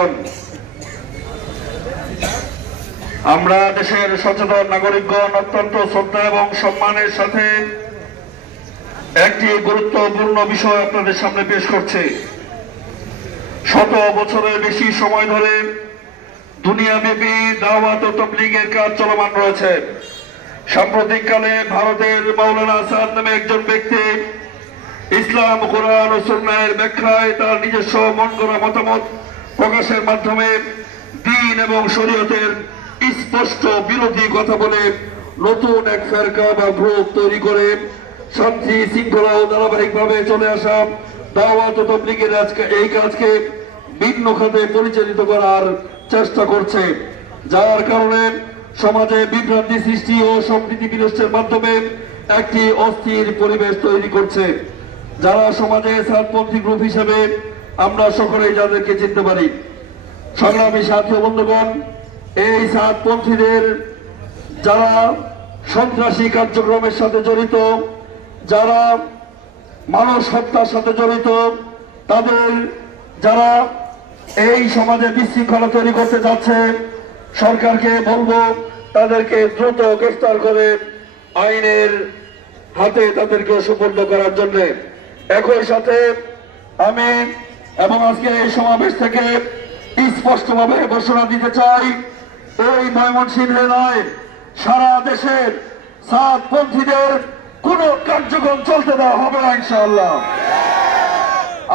বন্ধুগণ, আমরা দেশের সচেতন নাগরিকগণ অত্যন্ত শ্রদ্ধা এবং সম্মানের সাথে একটি গুরুত্বপূর্ণ বিষয় আপনাদের সামনে পেশ করছে। শত বছরের বেশি সময় ধরে দুনিয়াব্যাপী দাওয়াত ও তাবলীগের কাজ চলমান রয়েছে। সাম্প্রতিককালে ভারতের মাওলানা আসাদ নামে একজন ব্যক্তি ইসলাম, কোরআন ও সুন্নাহের ব্যাখ্যায় তার নিজস্ব মন গড়া মতামত প্রকাশের মাধ্যমে দ্বীন এবং শরীয়তের স্পষ্ট বিরোধী কথা বলে নতুন এক ফেরকা বা গ্রুপ তৈরি করে শান্তি শৃঙ্খলা ও ধারাবাহিকভাবে চলে আসা দাওয়াত ও তাবলীগের এই কাজকে ভিন্ন খাতে পরিচালিত করার চেষ্টা করছে, যার কারণে সমাজে বিভ্রান্তি সৃষ্টি ও সম্প্রীতি বিনষ্টের মাধ্যমে একটি অস্থির পরিবেশ তৈরি করছে। যারা সমাজে সাতপন্থী গ্রুপ হিসেবে আমরা সকলেই যাদেরকে চিনতে পারি। সংগ্রামী সাথী বন্ধুগণ, এই সাতপন্থীদের যারা সন্ত্রাসী কার্যক্রমের সাথে জড়িত, যারা মানুষ হত্যার সাথে জড়িত, তাদের যারা এই সমাজে বিশৃঙ্খলা তৈরি করতে যাচ্ছে, সরকারকে বলবো তাদেরকে দ্রুত গ্রেফতার করে আইনের হাতে তাদেরকে সুপর্দ করার জন্য। একই সাথে আমি এবং আজকে এই সমাবেশ থেকে স্পষ্টভাবে ঘোষণা দিতে চাই, ওই ময়মনসিংহে নয়, সারা দেশের সাতপন্থীদের কোন কার্যক্রম চলতে দেওয়া হবে না ইনশাআল্লাহ।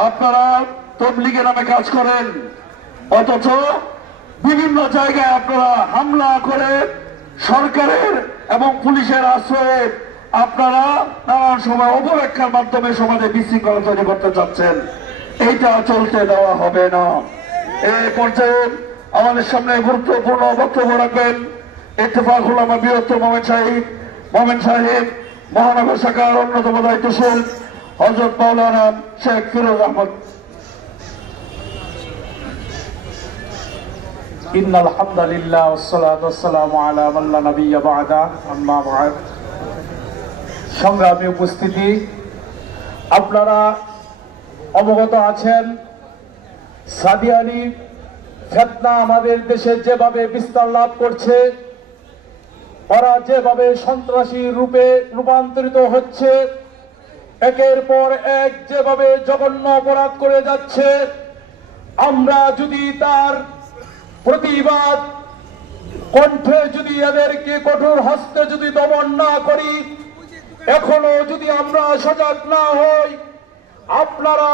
আপনারা তাবলীগের নামে কাজ করেন, অথচ বিভিন্ন জায়গায় আপনারা হামলা করে সরকারের এবং পুলিশের আশ্রয়ে আপনারা নানান সময় অপব্যাখ্যার মাধ্যমে সমাজে বিশৃঙ্খলা তৈরি করতে চাচ্ছেন। এইটা চলতে দেওয়া হবে না। এই পর্যায়ে আমাদের সামনে গুরুত্বপূর্ণ বক্তব্য রাখবেন ইত্তেফাক উলামা বৃহত্তর মোমেন সাহেব মহানগর শাখার অন্যতম দায়িত্বশীল হযরত মাওলানা শেখ ফিরোজ আহমদ। ইন্নাল হামদুলিল্লাহ ওয়াসসালাতু ওয়াসসালামু আলা মান লা নাবিয়্যা বা'দা, আম্মা বা'দ। সংগ্রামী উপস্থিতি, আপনারা অবগত আছেন সাদিয়ানি ফিতনা আমাদের দেশে যেভাবে বিস্তার লাভ করছে, ওরা যেভাবে সন্ত্রাসী রূপে রূপান্তরিত হচ্ছে, একের পর এক যেভাবে জঘন্য অপরাধ করে যাচ্ছে, আমরা যদি তার প্রতিবাদ কণ্ঠে যদি এদেরকে কঠোর হস্তে যদি দমন না করি, এখনো যদি আমরা সজাগ না হই, আপনারা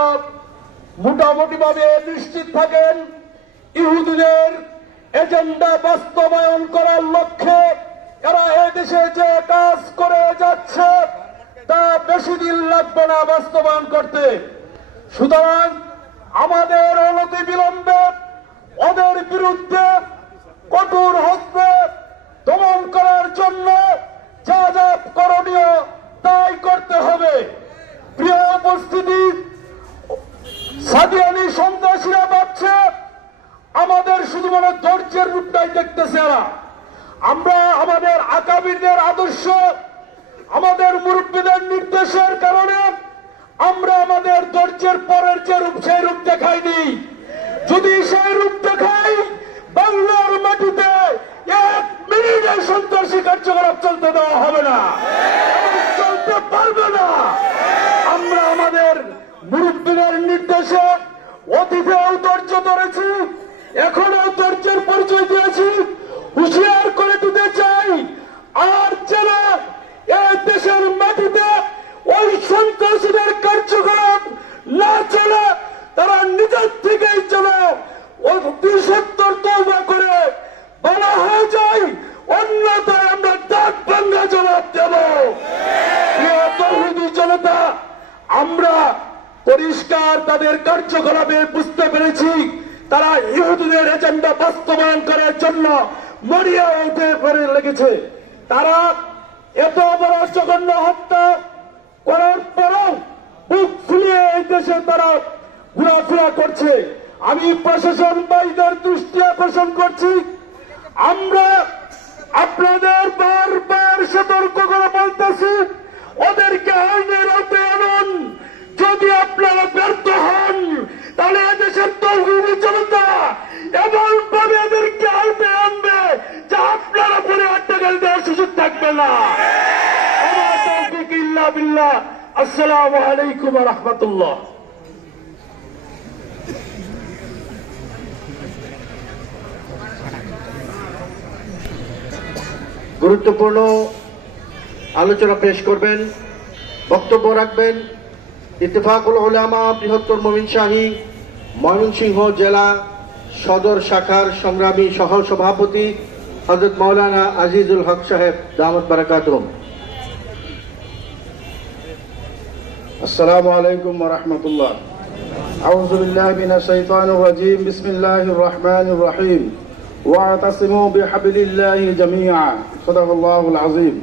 মোটামুটি ভাবে নিশ্চিত থাকেন ইহুদিদের এজেন্ডা বাস্তবায়ন করার লক্ষ্যে এরা এদেশে যে কাজ করে যাচ্ছে তা বেশি দিন লাগবে না বাস্তবায়ন করতে। সুতরাং আমাদের অনতি বিলম্বে ওদের বিরুদ্ধে কঠোর হস্তে দমন করার জন্য যা যা করণীয় তাই করতে হবে। প্রিয় উপস্থিতি, সাদিয়ানি সন্ত্রাসীরা ভাবছে আমাদের শুধুমাত্র ধৈর্যের রূপটাই দেখতেছে এরা। আমরা আমাদের আকাবিরদের আদর্শ, আমাদের মুরব্বীদের নির্দেশের কারণে আমরা আমাদের ধৈর্যের পরের যে রূপ সেই রূপ দেখাইনি। যদি সেই রূপ দেখাই, বাংলার মাটিতে 1 মিনিটের সন্ত্রাসী কার্যকলাপ চলতে দেওয়া হবে না, চলতে পারবে না। আমরা আমাদের মুরব্বীদের নির্দেশে অতীতেও ধৈর্য ধরেছি, এখনো ধৈর্যের পরিচয় দিয়েছি। হুঁশিয়ার করে দিতে চাই, আর যেন এই দেশের মাটিতে ওই সন্ত্রাসীদের কার্যকলাপ না চলে, তারা নিজের থেকেই চলে অতি সত্তর তওবা করে বলা হয়ে যায়, অন্যথায় আমরা দাঁত ভাঙ্গা জবাব দেব। প্রিয় তৌহিদি জনতা, আমরা পরিষ্কার তাদের কার্যকলাপে বুঝতে পেরেছি তারা ইহুদিদের এজেন্ডা বাস্তবায়ন করার জন্য মরিয়া উঠে পড়ে লেগেছে। তারা এত বড় জঘন্য হত্যা করার পরও বুক ফুলিয়ে এই দেশে তারা ঘোরাফেরা করছে। আমি প্রশাসন ভাইদের দৃষ্টি আকর্ষণ করছি, আমরা আপনাদের বারবার সতর্ক করে বলতেছি, ওদেরকে আইনের আওতায় আনুন। যদি আপনারা ব্যর্থ হন, তাহলে এদেশের তৌহিদি জনতা বিল্লাহ। আসসালামু আলাইকুম ওয়া রাহমাতুল্লাহ। গুরুত্বপূর্ণ আলোচনা পেশ করবেন, বক্তব্য রাখবেন ইত্তেফাকুল উলামা বৃহত্তর ময়মনসিংহ ময়মনসিংহ জেলা সদর শাখার সংগ্রামী সহ সভাপতি হযরত মাওলানা আজিজুল হক সাহেব দামাত বারাকাতুহুম। السلام عليكم ورحمة الله. أعوذ بالله من الشيطان الرجيم. بسم الله الرحمن الرحيم. واعتصموا بحبل الله جميعا. صدق الله العظيم.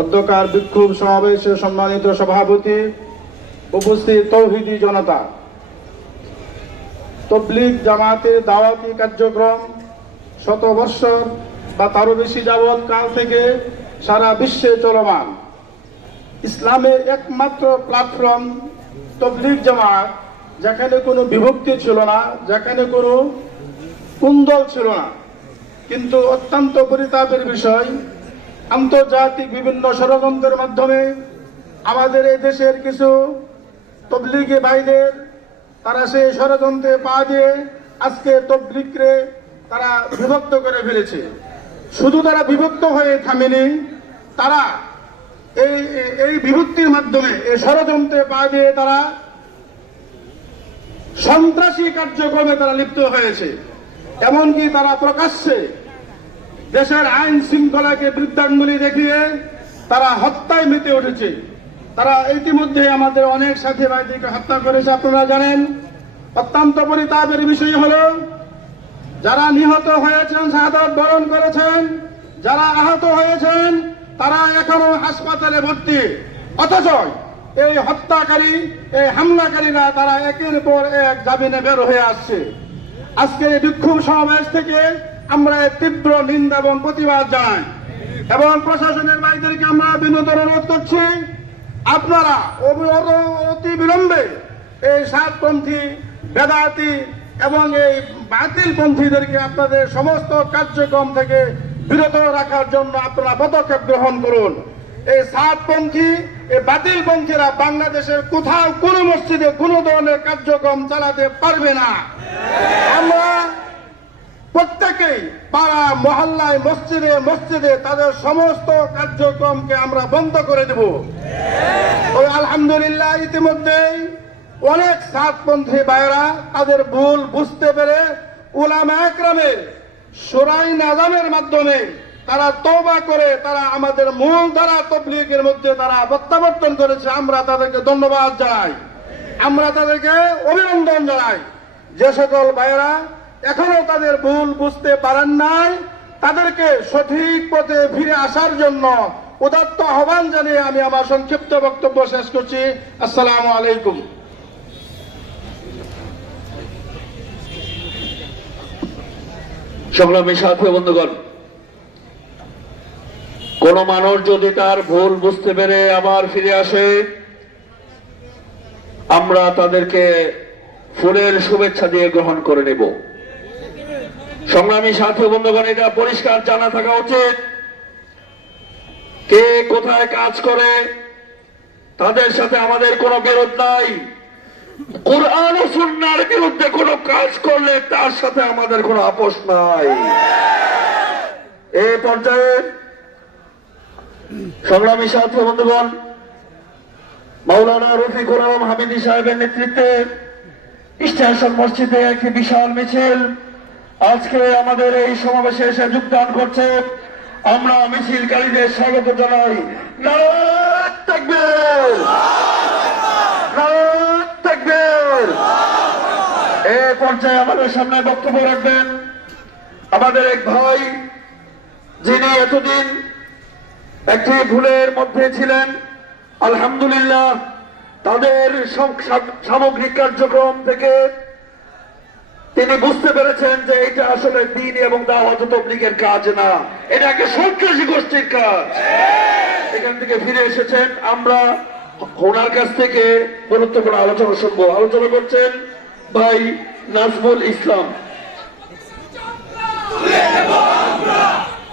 অধ্যকার বিক্ষোভ সমাবেশের সম্মানিত সভাপতি, উপস্থিত তৌহিদি জনতা, তবলিগ জামাতের দাওয়াতি কার্যক্রম শত বৎসর বা তারও বেশি যাবৎ কাল থেকে সারা বিশ্বে চলমান। ইসলামের একমাত্র প্ল্যাটফর্ম তবলিগ জামাত, যেখানে কোনো বিভক্তি ছিল না, যেখানে কোনো কুন্দল ছিল না। কিন্তু অত্যন্ত পরিতাপের বিষয়, আন্তর্জাতিক বিভিন্ন ষড়যন্ত্রের মাধ্যমে আমাদের এই দেশের কিছু তবলিগি ভাইদের তারা সেই ষড়যন্ত্রে পা দিয়ে আজকে তবলিগকে তারা বিভক্ত করে ফেলেছে। শুধু তারা বিভক্ত হয়ে থামেনি, তারা এই বিভক্তির মাধ্যমে এই ষড়যন্ত্রে পা দিয়ে তারা সন্ত্রাসী কার্যক্রমে তারা লিপ্ত হয়েছে। এমনকি তারা প্রকাশ্যে দেশের আইন শৃঙ্খলাকে বৃদ্ধাঙ্গুলি দেখিয়ে তারা হত্যায় মেতে উঠেছে। তারা ইতিমধ্যে আমাদের অনেক সাথী ভাইদেরকে হত্যা করেছে, আপনারা জানেন। অত্যন্ত পরিতাপের বিষয় হলো, যারা নিহত হয়েছেন, শাহাদাত বরণ করেছেন, যারা আহত হয়েছেন, তারা এখনো হাসপাতালে ভর্তি। অথচ এই হত্যাকারী, এই হামলাকারীরা তারা একের পর এক জামিনে বের হয়ে আসছে। আজকে এই বিক্ষোভ সমাবেশ থেকে আমরা তীব্র নিন্দা এবং প্রতিবাদ জানাই এবং প্রশাসনের ভাইদেরকে আমরা বিনীত অনুরোধ করছি, আপনারা অতি বিলম্বে এই সাতপন্থী, বেদাতি এবং এই বাতিলপন্থীদেরকে আপনাদের সমস্ত কার্যক্রম থেকে বিরত রাখার জন্য আপনারা পদক্ষেপ গ্রহণ করুন। এই সাতপন্থী, এই বাতিলপন্থীরা বাংলাদেশের কোথাও কোনো মসজিদে কোনো ধরনের কার্যক্রম চালাতে পারবে না। আমরা প্রত্যেকেই পাড়া মহল্লায়, মসজিদে মসজিদে তাদের সমস্ত কার্যক্রমকে আমরা বন্ধ করে দেব। আলহামদুলিল্লাহ, ইতিমধ্যেই অনেক সাতপন্থী ভাইরা তাদের ভুল বুঝতে পেরে উলামা একরামের শুরাই নাজামের মাধ্যমে তারা তওবা করে তারা আমাদের মূল ধারা তবলিগের মধ্যে তারা প্রত্যাবর্তন করেছে। আমরা তাদেরকে ধন্যবাদ জানাই, আমরা তাদেরকে অভিনন্দন জানাই। যে সকল ভাইরা এখনো তাদের ভুল বুঝতে পারেন নাই, তাদেরকে সঠিক পথে ফিরে আসার জন্য উদাত্ত আহ্বান জানিয়ে আমি আমার সংক্ষিপ্ত বক্তব্য শেষ করছি। আসসালামু আলাইকুম। সংগ্রামী সাথী বন্ধুগণ, কোন মানুষ যদি তার ভুল বুঝতে পেরে আবার ফিরে আসে, আমরা তাদেরকে ফুলের শুভেচ্ছা দিয়ে গ্রহণ করে নেব। সংগ্রামী সাথী বন্ধুগণ, এটা পরিষ্কার জানা থাকা উচিত, কে কোথায় কাজ করে তাদের সাথে আমাদের কোনো বিরোধ নাই। কুরআন ও সুন্নাহর বিরুদ্ধে কোনো কাজ করলে তার সাথে আমাদের কোনো আপোষ নাই। এই পর্যায়ে সংগ্রামী সাথী বন্ধুগণ, মাওলানা রফিকুল আলম হামিদি সাহেবের নেতৃত্বে স্টেশন মসজিদে একটি বিশাল মিছিল আজকে আমাদের এই সমাবেশে এসে যোগদান করছে। আমরা মিছিলকারীদের স্বাগত জানাই। নারায়ে তাকবীর, নারায়ে তাকবীর। এই পর্যায়ে আমাদের সামনে বক্তব্য রাখবেন আমাদের এক ভাই, যিনি এতদিন একটি ভুলের মধ্যে ছিলেন। আলহামদুলিল্লাহ, তাদের সামগ্রিক কার্যক্রম থেকে তিনি বুঝতে পেরেছেন যে এটা আসলে দ্বীন এবং দাওয়াত তাবলীগের কাজ না, এটা একটা সন্ত্রাসী গোষ্ঠীর কাজ। এখান থেকে ফিরে এসেছেন। আমরা ওনার কাছ থেকে গুরুত্বপূর্ণ আলোচনা শুনবো। আলোচনা করছেন ভাই নাজমুল ইসলাম।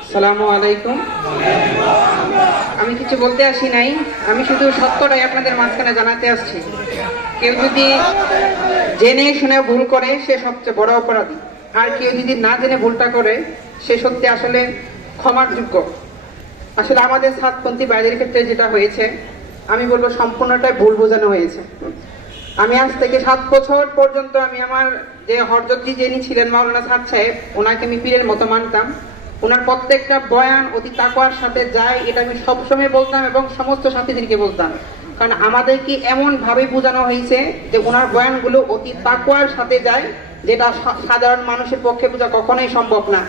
আসসালামু আলাইকুম। আমি কিছু বলতে আসি নাই, আমি শুধু সত্যটাই আপনাদের মাঝখানে জানাতে আসছি। কেউ যদি জেনে শুনে ভুল করে সে সবচেয়ে বড় অপরাধী, আর কেউ যদি না জেনে ভুলটা করে সে সত্যি আসলে ক্ষমার যোগ্য। আসলে আমাদের সাতপন্থী বাইরের ক্ষেত্রে যেটা হয়েছে, আমি বলবো সম্পূর্ণটাই ভুল বোঝানো হয়েছে। আমি আজ থেকে 7 বছর পর্যন্ত আমি আমার যে হরজতজি যিনি ছিলেন মাওলানা সাদ সাহেব, ওনাকে আমি পীরের মতো মানতাম। ওনার প্রত্যেকটা বয়ান অতি তাকওয়ার সাথে যায়, এটা আমি সবসময় বলতাম এবং সমস্ত সাথীদেরকে বলতাম। কারণ আমাদেরকে এমন ভাবে বোঝানো হয়েছে যে ওনার বয়ানগুলো অতি তাকওয়ার সাথে যায়, যেটা সাধারণ মানুষের পক্ষে বোঝা কখনোই সম্ভব না।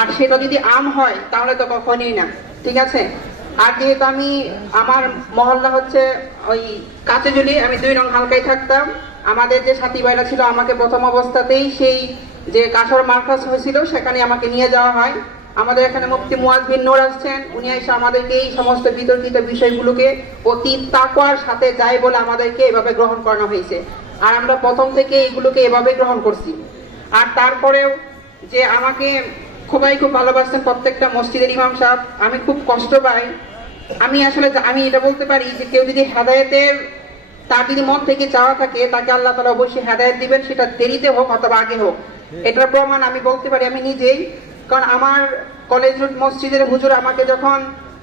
আর সেটা যদি আম হয় তাহলে তো কখনোই না, ঠিক আছে। আর যেহেতু আমি আমার মহল্লা হচ্ছে ওই কাচেজুলি, আমি 2 নং হালকায় থাকতাম। আমাদের যে সাথী ভাইরা ছিল আমাকে প্রথম অবস্থাতেই সেই যে কাসর মার্কাজ হয়েছিল সেখানে আমাকে নিয়ে যাওয়া হয়। আমাদের এখানে মুফতি মুয়াজ বিন নূর আসছেন, উনি এসে আমাদেরকে এই সমস্ত বিতর্কিত বিষয়গুলোকে অতি তাকওয়ার সাথে যায় বলে আমাদেরকে এভাবে গ্রহণ করানো হয়েছে। আর আমরা প্রথম থেকে এগুলোকে এভাবে গ্রহণ করছি। আর তারপরেও যে আমাকে খুব ভালোবাসতেন প্রত্যেকটা মসজিদের ইমাম সাহেব, আমি খুব কষ্ট পাই। আমি এটা বলতে পারি যে কেউ যদি হেদায়েতের তার যদি মন থেকে চাওয়া থাকে তাকে আল্লাহ তাআলা অবশ্যই হেদায়েত দিবেন, সেটা দেরিতে হোক অথবা আগে হোক। এটার প্রমাণ আমি বলতে পারি আমি নিজেই। কারণ আমার কলেজ রোড মসজিদের হুজুর আমাকে যখন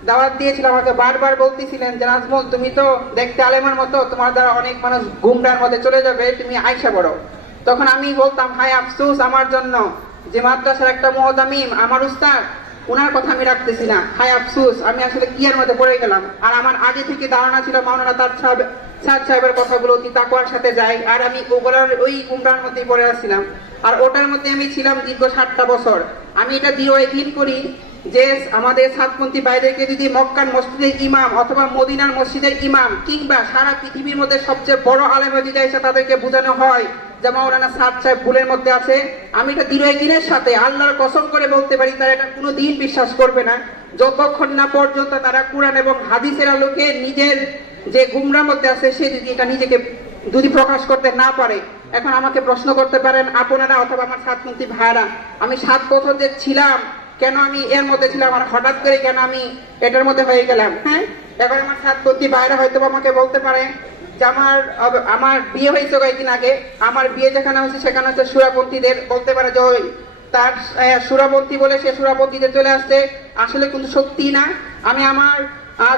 দাওয়াত দিয়েছিল আমাকে বারবার বলতেছিলেন যে নাজমুল, তুমি তো দেখতে আলেমার মতো, তোমার দ্বারা অনেক মানুষ গুমরার মধ্যে চলে যাবে, তুমি আয়সা বড়। তখন আমি বলতাম হায় আফসোস আমার জন্য যে মাদ্রাসার একটা মুহতামিম আমার উস্তাদ, ওনার কথা আমি রাখতেছি না, হায় আফসোস আমি আসলে কি এর মধ্যে পড়ে গেলাম। আর আমার আগে থেকে ধারণা ছিল মাওলানা সাদ সাহেবের কথাগুলো অতি তাকওয়ার সাথে যায়, আর আমি ওই গুমরার মধ্যেই পড়ে আসছিলাম। আর ওটার মধ্যে আমি ছিলাম দীর্ঘ 7টা বছর। আমি এটা দৃঢ় ফিল করি যে আমাদের সাতপন্থী ভাইদেরকে যদি মক্কার মসজিদের ইমাম অথবা মদিনার মসজিদের ইমাম কিংবা সারা পৃথিবীর মধ্যে সবচেয়ে বড় আলেম যদি এসে তাদেরকে বোঝানো হয় যে মাওলানা সাদ সাহেব ভুলের মধ্যে আছে, আমি এটা দৃঢ় দিনের সাথে আল্লাহর কসম করে বলতে পারি তারা এটা কোনোদিন বিশ্বাস করবে না, যতক্ষণ না পর্যন্ত তারা কোরআন এবং হাদিসের আলোকে নিজের যে গুমরার মধ্যে আছে সে যদি এটা নিজেকে যদি প্রকাশ করতে না পারে। এখন আমাকে প্রশ্ন করতে পারেন আপনারা অথবা আমার সাতপন্থী ভাইরা, আমি 7 বছর যে ছিলাম, কেন আমি এর মধ্যে ছিলাম আর হঠাৎ করে কেন আমি এটার মধ্যে হয়ে গেলাম? হ্যাঁ, এখন আমার সাতপন্থী ভাইরা হয়তো আমাকে বলতে পারে যে আমার বিয়ে হয়েছে কয়েকদিন আগে, আমার বিয়ে যেখানে হয়েছে সেখানে হচ্ছে সুরাপন্থীদের, বলতে পারে যে ওই তার সুরাপন্থী বলে সে সুরাপন্থীদের চলে আসছে। আসলে কিন্তু সত্যি না। আমি আমার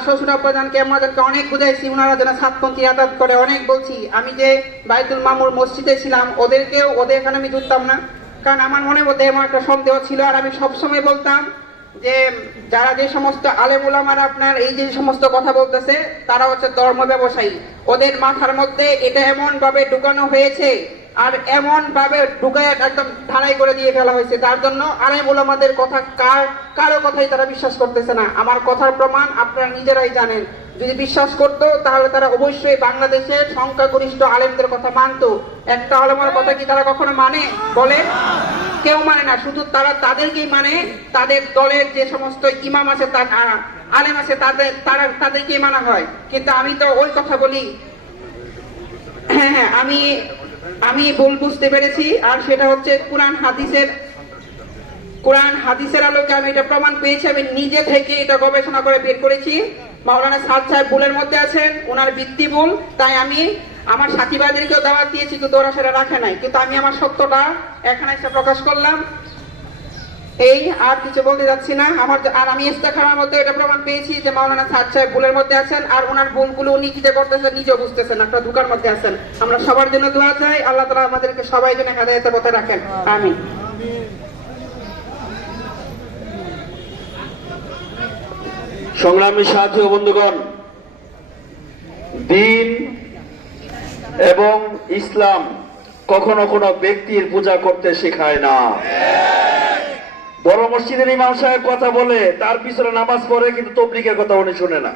শ্বশুর আব্বাজানকে আম্মাজানকে অনেক বুঝাইছি ওনারা যেন সাতপন্থী আদাত করে, অনেক বলছি। আমি যে বাইতুল মামুর মসজিদে ছিলাম ওদের এখানে আমি জুটতাম না, কারণ আমার মনের মধ্যে আমার একটা সন্দেহ ছিল। আর আমি সবসময় বলতাম যে যারা যে সমস্ত আলেম ওলামারা আপনার এই যে সমস্ত কথা বলতেছে তারা হচ্ছে ধর্ম ব্যবসায়ী, ওদের মাথার মধ্যে এটা এমন ভাবে ঢুকানো হয়েছে আর এমন ভাবে ঢুকায় একদম ঢালাই করে দিয়ে ফেলা হয়েছে, তার জন্য আলেম ওলামাদের কথা কারো কথাই তারা বিশ্বাস করতেছে না। আমার কথার প্রমাণ আপনারা নিজেরাই জানেন। যদি বিশ্বাস করতো তাহলে তারা অবশ্যই বাংলাদেশের সংখ্যাগরিষ্ঠ আলেমদের কথা মানতো। একটা আলেমের কথা কি তারা কখনো মানে? বলে কেউ মানে না, শুধু তারা তাদেরকেই মানে, তাদের দলের যে সমস্ত ইমাম আছে আলেম আছে তাদেরকেই মানা হয়। কিন্তু আমি তো ওই কথা বলি, হ্যাঁ আমি ভুল বুঝতে পেরেছি। আর সেটা হচ্ছে কোরআন হাদিসের আলোকে আমি এটা প্রমাণ পেয়েছি, আমি নিজে থেকে এটা গবেষণা করে বের করেছি। মাওলানা সাদ সাহেব ভুলের মধ্যে আছেন, ওনার ভিত্তি ভুল, তাই আমি আমার সাথী ভাইদেরকেও দাওয়াত দিয়েছি কিন্তু ওরা সেটা রাখে নাই, কিন্তু আমি আমার সত্যটা এখানে এসে প্রকাশ করলাম। এই আর কিছু বলতে যাচ্ছি না। আমি ইস্তেখারার মধ্যে এটা প্রমাণ পেয়েছি যে মাওলানা সাদ সাহেব ভুলের মধ্যে আছেন, আর ওনার ভুলগুলো উনি কি যে করতেছেন নিজেও বুঝতেছেন, একটা ধোঁকার মধ্যে আছেন। আমরা সবার জন্য দোয়া চাই, আল্লাহ তাআলা আমাদেরকে সবাই যেন হেদায়েতের পথে রাখেন, আমিন। সংগ্রামী সাথী ও বন্ধুগণ, দ্বীন এবং ইসলাম কখনো কোনো ব্যক্তির পূজা করতে শেখায় না। বড় মসজিদের ইমাম সাহেব কথা বলে তার পিছনে নামাজ পড়ে, কিন্তু তবলিগের কথা উনি শুনে না।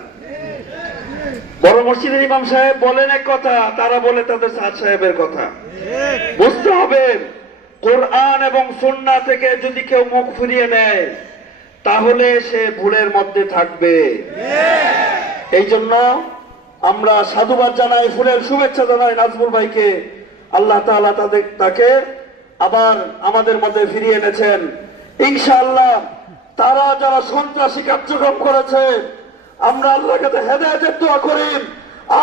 বড় মসজিদের ইমাম সাহেব বলেন এক কথা, তারা বলে তাদের সাদ সাহেবের কথা। বুঝতে হবে কোরআন এবং সুন্নাহ থেকে যদি কেউ মুখ ফিরিয়ে নেয় তাহলে সে ভুলের মধ্যে থাকবে। এই জন্য আমরা সাধুবাদ জানাই, ফুলের শুভেচ্ছা জানাই নাজমুল ভাইকে। আল্লাহ তাআলা তাকে আবার আমাদের মধ্যে ফিরিয়ে এনেছেন। ইনশাআল্লাহ তারা যারা সন্ত্রাসী কার্যক্রম করেছে আমরা আল্লাহর কাছে হেদায়েতের দোয়া করি,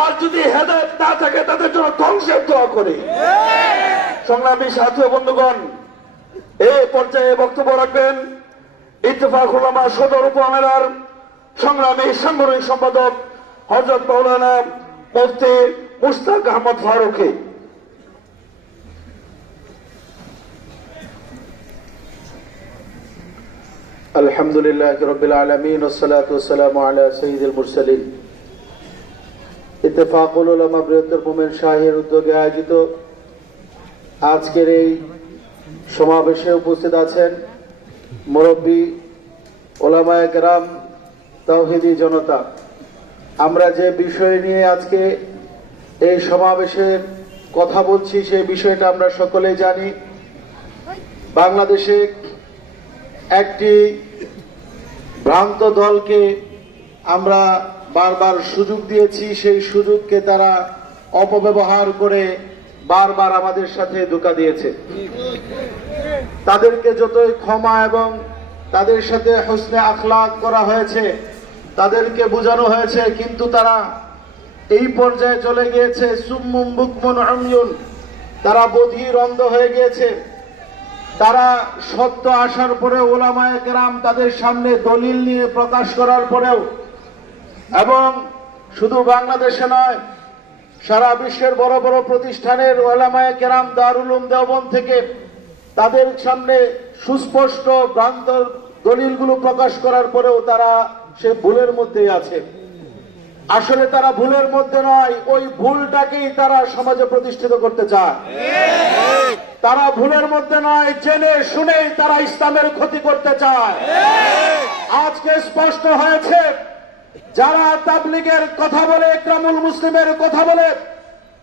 আর যদি হেদায়েত না থাকে তাদের জন্য ধ্বংসের দোয়া করি। সংগ্রামী সাথী ও বন্ধুগণ, এই পর্যায়ে বক্তব্য রাখবেন ইত্তেফাক উলামা সদর উপজেলার সংগ্রামী সাংগঠনিক সম্পাদক হযরত মাওলানা মুফতি মুশতাক আহমদ ফারুকী। আলহামদুলিল্লাহ রাব্বিল আলামিন ওয়াসসালাতু ওয়াসসালামু আলা সাইয়্যিদিল মুরসালিন। ইত্তেফাকুল উলামা বৃহত্তর মোমেন শাহীর উদ্যোগে আয়োজিত আজকের এই সমাবেশে উপস্থিত আছেন মুরব্বী ওলামায়ে কেরাম, তাওহীদি জনতা। আমরা যে বিষয় নিয়ে আজকে এই সমাবেশের কথা বলছি সেই বিষয়টা আমরা সকলেই জানি। বাংলাদেশে একটি ভ্রান্ত দলকে আমরা বারবার সুযোগ দিয়েছি, সেই সুযোগকে তারা অপব্যবহার করে বারবার আমাদের সাথে ধোঁকা দিয়েছে। তাদেরকে যতই ক্ষমা এবং তাদের সাথে হোসনে আখলাক করা হয়েছে, তাদেরকে বোঝানো হয়েছে, কিন্তু তারা এই পর্যায়ে চলে গিয়েছে সুম্মুম বুকমুন উময়ুন, তারা বধির অন্ধ হয়ে গিয়েছে। তারা সত্য আসার পরেও ওলামায়ে কেরাম তাদের সামনে দলিল নিয়ে প্রকাশ করার পরেও, এবং শুধু বাংলাদেশে নয় সারা বিশ্বের বড় বড় প্রতিষ্ঠানের ওলামায়ে কেরাম দারুল উলুম দেওবন্দ থেকে তাদের সামনে সুস্পষ্ট ভ্রান্ত দলিলগুলো প্রকাশ করার পরেও তারা সে ভুলের মধ্যেই আছে। আসলে তারা ভুলের মধ্যে নয়, ওই ভুলটাকেই তারা সমাজে প্রতিষ্ঠিত করতে চায়। তারা ভুলের মধ্যে নয়, জেনে শুনেই তারা ইসলামের ক্ষতি করতে চায়। আজকে স্পষ্ট হয়েছে, যারা তাবলীগের কথা বলে, ইকরামুল মুসলিমের কথা বলে,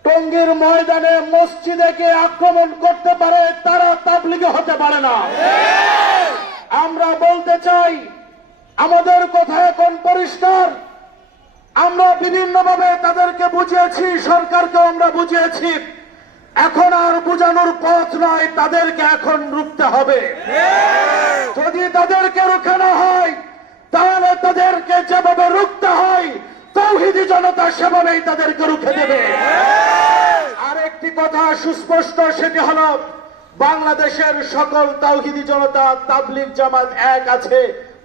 টঙ্গীর ময়দানে মসজিদে কে আক্রমণ করতে পারে, তারা তাবলীগে হতে পারে না। আমরা বলতে চাই, আমাদের কথা এখন পরিষ্কার। আমরা বিভিন্নভাবে তাদেরকে বুঝিয়েছি, সরকারকেও আমরা বুঝিয়েছি। এখন আর বোঝানোর পথ নয়, তাদেরকে এখন রুখতে হবে। যদি তাদেরকে রুখানো হয়, তাহলে তাদেরকে যেভাবে রুখতে হয় তাওহীদি জনতা সেভাবেই তাদেরকে রুখে দেবে। আরেকটি কথা সুস্পষ্ট, সেটি হলো বাংলাদেশের সকল তাওহীদি জনতা, তাবলীগ জামাত এক আছে,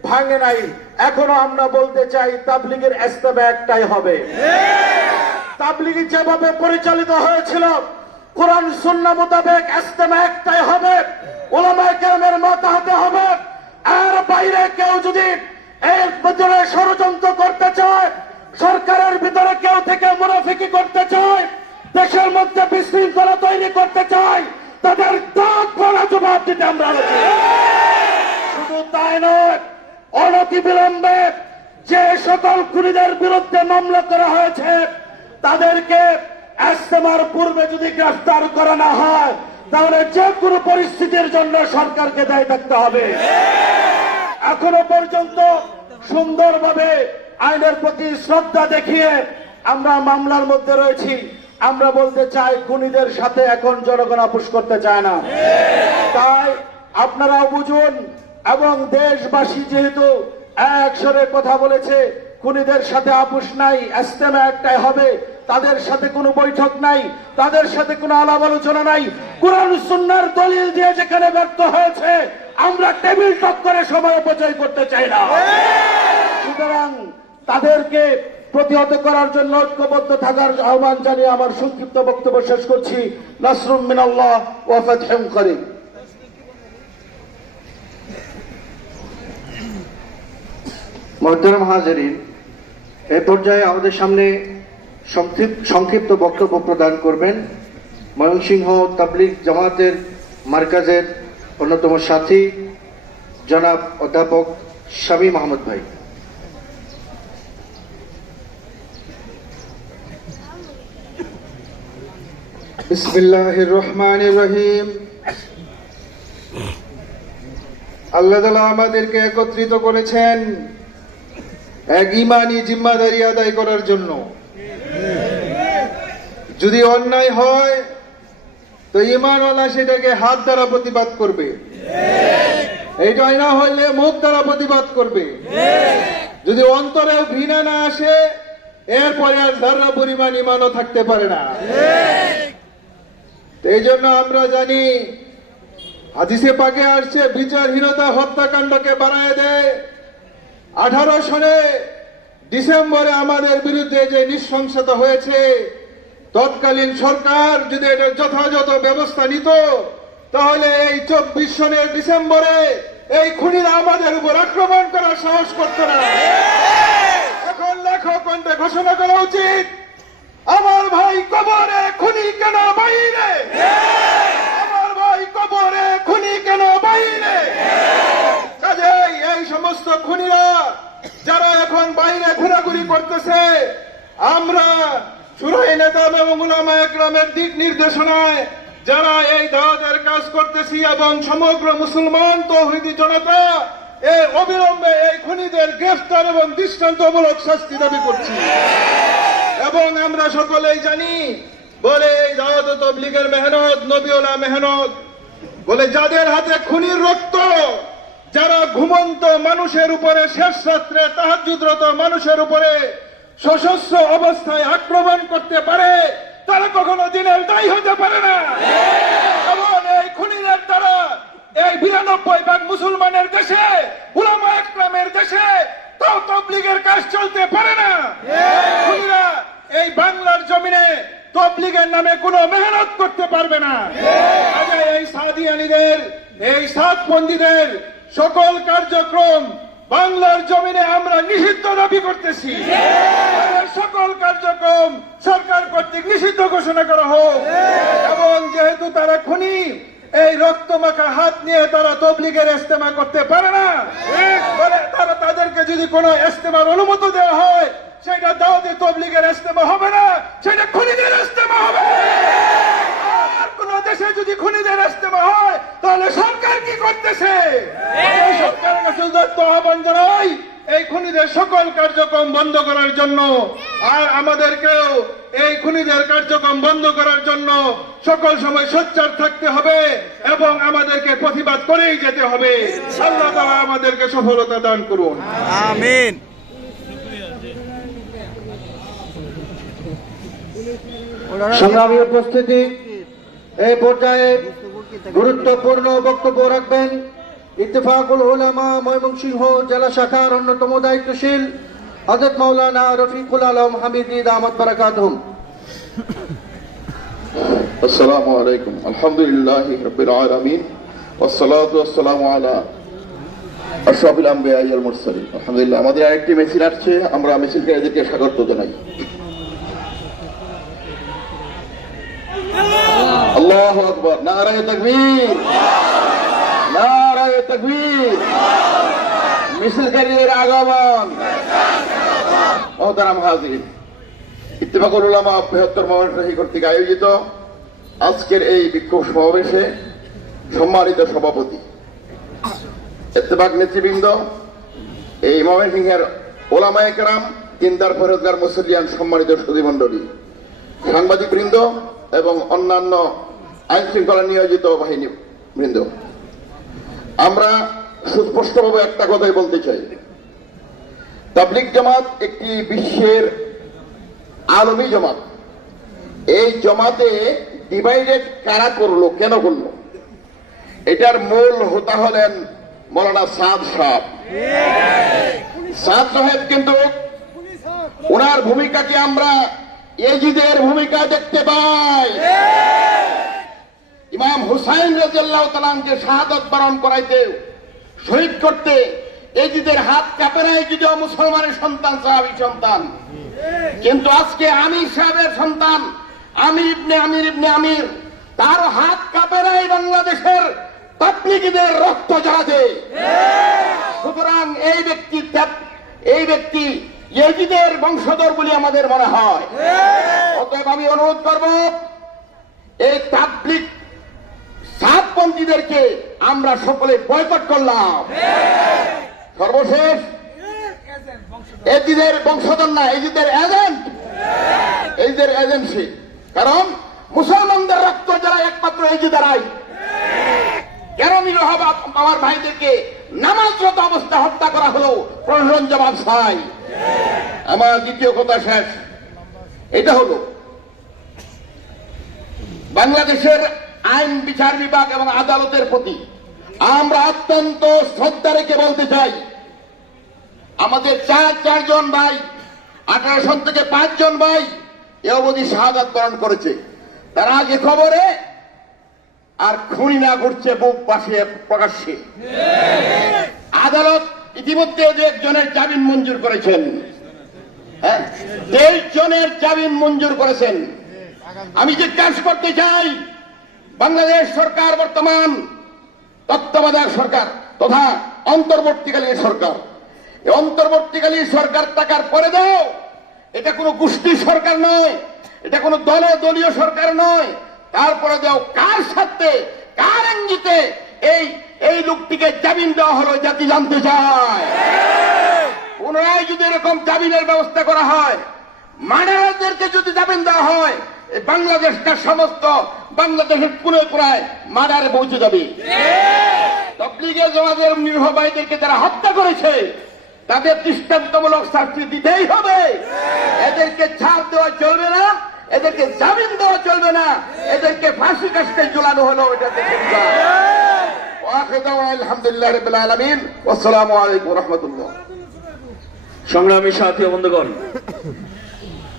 ভাঙে নাই। এখনো আমরা বলতে চাই, তাবলীগের ইস্তেমা একটাই হবে। তাবলীগ যেভাবে পরিচালিত হয়েছিল, কোরআন সুন্নাহ মোতাবেক ইস্তেমা একটাই হবে, উলামায়ে কেরামের মাথা হতে হবে। আর বাইরে কেউ যদি এর ভিতরে ষড়যন্ত্র করতে চায়, সরকারের ভিতরে কেউ থেকে মুনাফিকি করতে চায়, দেশের মধ্যে বিশৃঙ্খলা তৈরি করতে চায়, তাদের দাঁত ভাঙা জবাব দিতে আমরা আছি। শুধু তাই নয়, অনতি বিলম্বে যে সকল খুনিদের বিরুদ্ধে মামলা করা হয়েছে, তাদেরকে ইস্তেমার পূর্বে যদি গ্রেফতার করা না হয়, তাহলে যে কোনো পরিস্থিতির জন্য সরকারকে দায়ী থাকতে হবে। এখনো পর্যন্ত সুন্দরভাবে আইনের প্রতি শ্রদ্ধা দেখিয়ে আমরা মামলার মধ্যে রয়েছি। আমরা বলতে চাই, খুনিদের সাথে এখন জনগণ আপোষ করতে চায় না। তাই আপনারাও বুঝুন, এবং দেশবাসী যেহেতু এক সুরে কথা বলেছে, খুনিদের সাথে আপোষ নাই, ইস্তেমা একটাই হবে, তাদের সাথে কোনো বৈঠক নাই, তাদের সাথে কোনো আলাপ আলোচনা নাই। কুরআন সুন্নাহর দলিল দিয়ে যেখানে ব্যর্থ হয়েছে, আমরা টেবিল টক করে সময় অপচয় করতে চাই না। সুতরাং তাদেরকে প্রতিহত করার জন্য ঐক্যবদ্ধ থাকার আহ্বান জানিয়ে আমার সংক্ষিপ্ত বক্তব্য শেষ করছি। নাসরুম মিনাল্লাহ ওয়া ফাতহুম করিম। মুহতারাম হাজিরিন, এই পর্যায়ে আমাদের সামনে সংক্ষিপ্ত বক্তব্য প্রদান করবেন ময়মনসিংহ তাবলীগ জামাতের মার্কাজের অন্যতম সাথী জনাব অধ্যাপক শামীম আহমদ ভাই। বিসমিল্লাহির রহমানির রহিম। আল্লাহ তাআলা আমাদেরকে একত্রিত করেছেন এক ঈমানি জিম্মাদারি আদায় করার জন্য। যদি অন্যায় হয় তো ঈমানওয়ালা সেটাকে হাত দ্বারা প্রতিবাদ করবে, এইটাই না হইলে মুখ দ্বারা প্রতিবাদ করবে। যদি অন্তরেও ঘৃণা না আসে, এরপরে আর যারা পরিমাণ ইমানও থাকতে পারে না। তো এই জন্য আমরা জানি, হাদিসে পাকে আসছে, বিচারহীনতা হত্যাকাণ্ডকে বাড়ায় দেয়। 18 সনে ডিসেম্বরে আমাদের বিরুদ্ধে যে নৃশংসতা হয়েছে, তৎকালীন সরকার যদি এটা যথাযথ ব্যবস্থা নিত, তাহলে এই 24 সনের ডিসেম্বরে এই খুনিরা আমাদের উপর আক্রমণ করার সাহস করত না। এখন লেখক কণ্ঠে ঘোষণা করা উচিত, আমার ভাই কবরে, খুনি কেন বাইরে? আমার ভাই কবরে, খুনি কেন বাইরে? কাজেই এই সমস্ত খুনিরা যারা এখন বাইরে ঘোরাঘুরি করতেছে, আমরা শুরাই নেতা এবং উলামা একরামের দিক নির্দেশনায় যারা এই দাওয়াতের কাজ করতেছি এবং সমগ্র মুসলমান তৌহিদি জনতা অবিলম্বে এই খুনিদের গ্রেফতার এবং দৃষ্টান্তমূলক শাস্তি দাবি করছি। এবং আমরা সকলেই জানি, বলে এই দাওয়াত ও তাবলীগের মেহনত নবীওয়ালা মেহনত, বলে যাদের হাতে খুনির রক্ত, যারা ঘুমন্ত মানুষের উপরে, শেষ রাত্রে তাহাজ্জুদরত মানুষের উপরে সশস্ত্র অবস্থায় আক্রমণ করতে পারে, তারা কখনো দিনের দায়ী হতে পারে না। এবং এই খুনিদের দ্বারা এই 92% মুসলমানের দেশে, উলামা একরামের দেশে তাও তাবলীগের কাজ চলতে পারে না। খুনিরা এই বাংলার জমিনে তাবলীগের নামে কোনো মেহনত করতে পারবে না। আগে এই সাদিয়ানীদের, এই সাতপন্থীদের সকল কার্যক্রম বাংলার জমিনে আমরা নিষিদ্ধ দাবি করতেছি। সকল কার্যক্রম সরকার কর্তৃক নিষিদ্ধ ঘোষণা করা হোক। এবং যেহেতু তারা খুনি, এই রক্তমাখা হাত নিয়ে তারা তাবলীগের ইস্তেমা করতে পারে না, বলে তারা তাদেরকে যদি কোনো ইস্তেমার অনুমতি দেওয়া হয়, সেটা দাওয়াতে তাবলীগের ইস্তেমা হবে না, সেটা খুনিদের ইস্তেমা হবে। আর কোন দেশে যদি খুনিদের ইস্তেমা হয়, তাহলে সরকার কি করতেছে? এই সরকারের কাছে আহ্বান জানাই, এই খুনিদের সকল কার্যক্রম বন্ধ করার জন্য, আর আমাদেরকেও এই খুনিদের কার্যক্রম বন্ধ করার জন্য সকল সময় সোচ্চার থাকতে হবে এবং আমাদেরকে প্রতিবাদ করেই যেতে হবে। আল্লাহ তাআলা আমাদেরকে সফলতা দান করুন। আমিন। সংগ্রামী উপস্থিতি, এই পর্যায়ে গুরুত্বপূর্ণ বক্তব্য রাখবেন ইত্তেফাকুল উলামা ময়মনসিংহ জেলা শাখার অন্যতম দায়িত্বশীল হযরত মাওলানা রফিকুল আলম হামিদি দামাত বারাকাতুহুম। আসসালামু আলাইকুম। আলহামদুলিল্লাহি রাব্বিল আলামিন ওয়াসসালাতু ওয়াসসালামু আলা আশরাফিল আমবিয়া ওয়াল মুরসালিন। আলহামদুলিল্লাহ, আমাদের আরেকটি মিছিল আসছে, আমরা মিছিলকারীদেরকে স্বাগত জানাই। আল্লাহু আকবার, নারায়ে তাকবীর, নারায়ে তাকবীর। মিছিলকারীদের আগমন। মুহতারাম হাজিরিন, ইত্তেফাকুল উলামা বৃহত্তর মহাসচিব কর্তৃক আয়োজিত আজকের এই বিক্ষোভ সমাবেশে সম্মানিত সভাপতি, ইত্তেফাক নেতৃবৃন্দ, এই ময়মনসিংহের ওলামায়ে কেরাম, দিনদার ফরজগার মুসল্লিয়ান, সম্মানিত সুধীমণ্ডলী, সাংবাদিক বৃন্দ এবং অন্যান্য আইন শৃঙ্খলা নিয়োজিত বাহিনী বৃন্দ, আমরা সুস্পষ্টভাবে একটা কথাই বলতে চাই, তাবলীগ জামাত একটি বিশ্বের আলমী জামাত। এই জামাতে ডিভাইডেড কারা করলো, কেন করলো? এটার মূল হোতা হলেন মৌলানা সাদ সাহেব। সাদ সাহেব কিন্তু ওনার ভূমিকাকে আমরা এজিদের ভূমিকা দেখতে পাই। ইমাম হুসাইন রাদিয়াল্লাহু তাআলা কে শাহাদাত বরণ করাইতে, শহীদ করতে এজিদের হাত কাঁপে নাই, যদিও মুসলমানের সন্তান, সাহাবী সন্তান। কিন্তু আজকে আমির সাহেবের সন্তান আমির ইবনে আমির, তার হাত কাঁপে নাই বাংলাদেশের তাবলীগীদের রক্ত ঝরাতে। সুতরাং এই ব্যক্তি ইয়েজিদের বংশধর বলে আমাদের মনে হয়। অতএব আমি অনুরোধ করব, এই তাবলীগ সাতপন্থীদেরকে আমরা সকলে বয়কট করলাম। সর্বশেষ এজিদের বংশধর না, এজিদের এজেন্ট, এজিদের এজেন্সি। কারণ মুসলমানদের রক্ত যারা একমাত্র এজিদারাই। কেন নিরহ আমার ভাইদেরকে নামাজরত অবস্থা হত্যা করা হলো? প্রশাসন জবাব চাই। আমার দ্বিতীয় কথা শেষ, এটা হলো বাংলাদেশের আইন বিচার বিভাগ এবং আদালতের প্রতি আমরা অত্যন্ত শ্রদ্ধা রেখে বলতে চাই, আমাদের চারজন ভাই 18 সন থেকে 5 জন ভাই এ অবধি শাহাদাত বরণ করেছে। তারা আগে খবরে আর খুনি না ঘুরছে বুক বাসিয়ে প্রকাশ্যে। আদালত ইতিমধ্যে 1 জনের জামিন মঞ্জুর করেছেন, 23 জনের জামিন মঞ্জুর করেছেন। আমি জিজ্ঞাসা করতে চাই, বাংলাদেশ সরকার বর্তমান তত্ত্বাবধায়ক সরকার তথা অন্তর্বর্তীকালীন সরকার, এই অন্তর্বর্তীকালীন সরকার টাকার পরে দাও, এটা কোনো গোষ্ঠী সরকার নয়, এটা কোনো দলীয় সরকার নয়। তারপরে দাও কার সাথে, কার ইঙ্গিতে এই লোকটিকে জামিন দেওয়া হলো জাতি জানতে চায়। পুনরায় যদি এরকম জামিনের ব্যবস্থা করা হয়, মার্ডারদেরকে যদি জামিন দেওয়া হয়, বাংলাদেশটা সমস্ত বাংলাদেশের কোনে কোনায় মার্ডারে পৌঁছে যাবে। তাবলীগের জামাতের নিরীহ ভাইদেরকে যারা হত্যা করেছে তাদের দৃষ্টান্তমূলক শাস্তি দিতেই হবে। এদেরকে ছাড় দেওয়া চলবে না, এদেরকে জামিন দেওয়া চলবে না, এদেরকে ফাঁসি কাস্টে ঝুলানো হলো। এটা দেখে আলহামদুলিল্লাহ রাব্বিল আলামিন, আসসালামু আলাইকুম ওয়া রাহমাতুল্লাহ। সংগ্রামী সাথী ও বন্ধুগণ,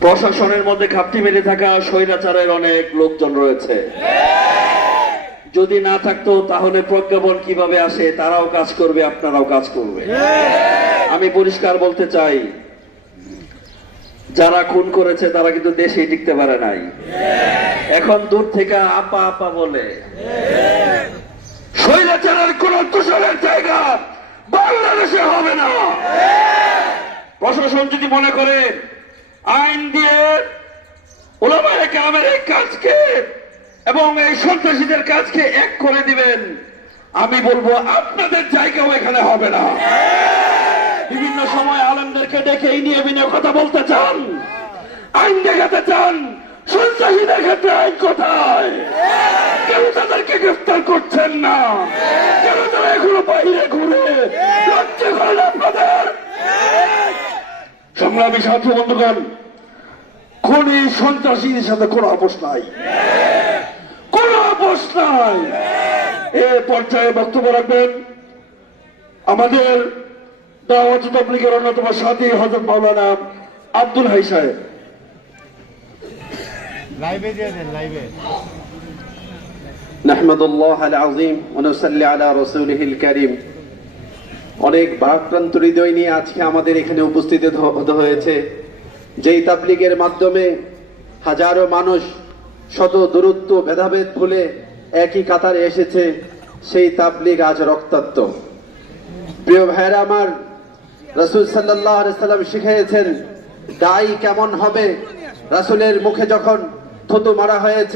প্রশাসনের মধ্যে ঘাপটি মেরে থাকা স্বৈরাচারের অনেক লোকজন রয়েছে। যদি না থাকতো তাহলে প্রজ্ঞাপন কিভাবে আসে? তারাও কাজ করবে, আপনারাও কাজ করবে। আমি পরিষ্কার বলতে চাই, যারা খুন করেছে তারা কিন্তু দেশে টিকতে পারে নাই। এখন দূর থেকে আপা আপা বলে। স্বৈরাচারের কোন তুষারের জায়গা বাংলাদেশে হবে না। প্রশাসন যদি মনে করে আইন দিয়ে ওলামায়ে কেরামের এই কাজকে এবং এই সন্ত্রাসীদের কাজকে এক করে দিবেন, আমি বলবো আপনাদের জায়গাও এখানে হবে না। বিভিন্ন সময় আলেমদেরকে ডেকে এই নিয়ে বিনিয়োগ কথা বলতে চান, আইন দেখাতে চান, সন্ত্রাসীদের ক্ষেত্রে আইন কোথায়? কেন তাদেরকে গ্রেফতার করছেন না? কেন তারা এখনো বাইরে ঘুরে? লজ্জা করে না আপনাদের? সংগ্রামী সাথী বন্ধুগণ, খুনি সন্ত্রাসীদের সাথে কোনো আপোষ নাই, কোনো আপোষ নাই। এ পর্যায়ে বক্তব্য রাখবেন আমাদের দাওয়াত তাবলীগের অন্যতম সাথী হযরত মাওলানা আব্দুল হাই সাহেব। নাহমাদুল্লাহ আল আযীম ওয়া নুসাল্লি আলা রাসূলিহিল কারীম। অনেক ভারাক্রান্ত হৃদয় নিয়ে আজকে আমাদের এখানে উপস্থিত হতে হয়েছে। যেই তাবলীগের মাধ্যমে হাজারো মানুষ শত দূরত্ব ভেদাভেদ ভুলে একই কাতারে এসেছে, সেই তাবলীগ আজ রক্তাক্ত। প্রিয় ভাইরা আমার, রাসূল সাল্লাল্লাহু আলাইহি সাল্লাম শিখিয়েছেন দায়ী কেমন হবে। রাসূলের মুখে যখন থুতু মারা হয়েছে